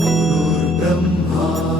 gurur brahma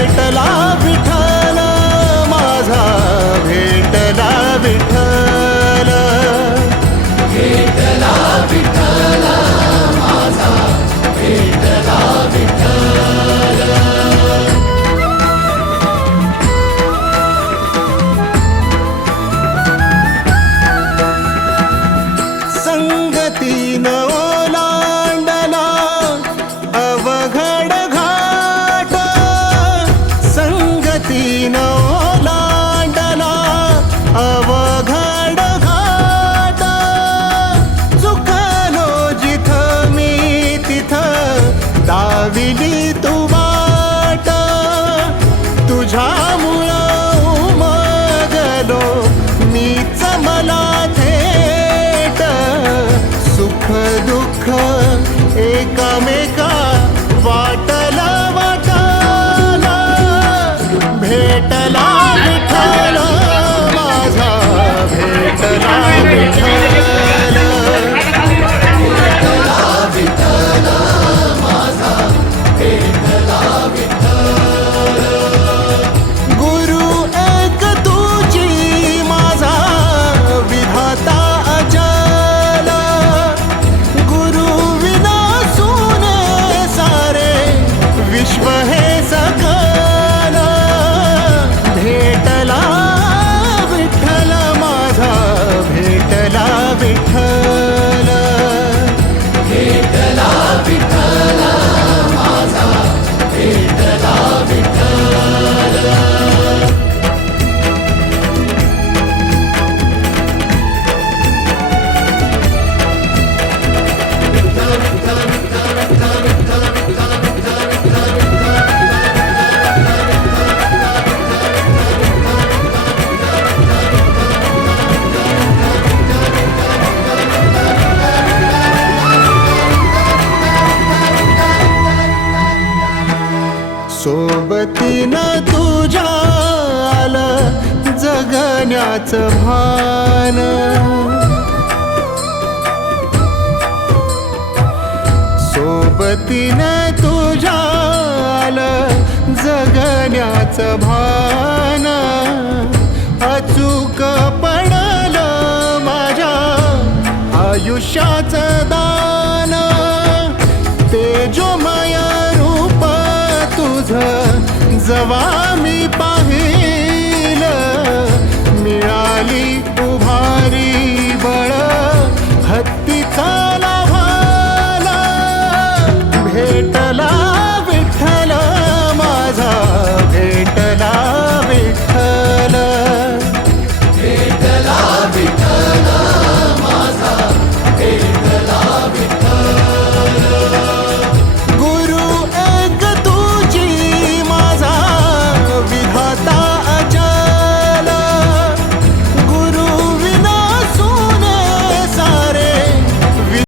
திரட்டலா एकामेका पुण्याच भान. सोबतीने तुझ्या जगण्याचं भान. अचूक पडल माझ्या आयुष्याच दान. तेजोमय रूप तुझ जवा मी पाहि खाली उभारी बळ हत्तीचा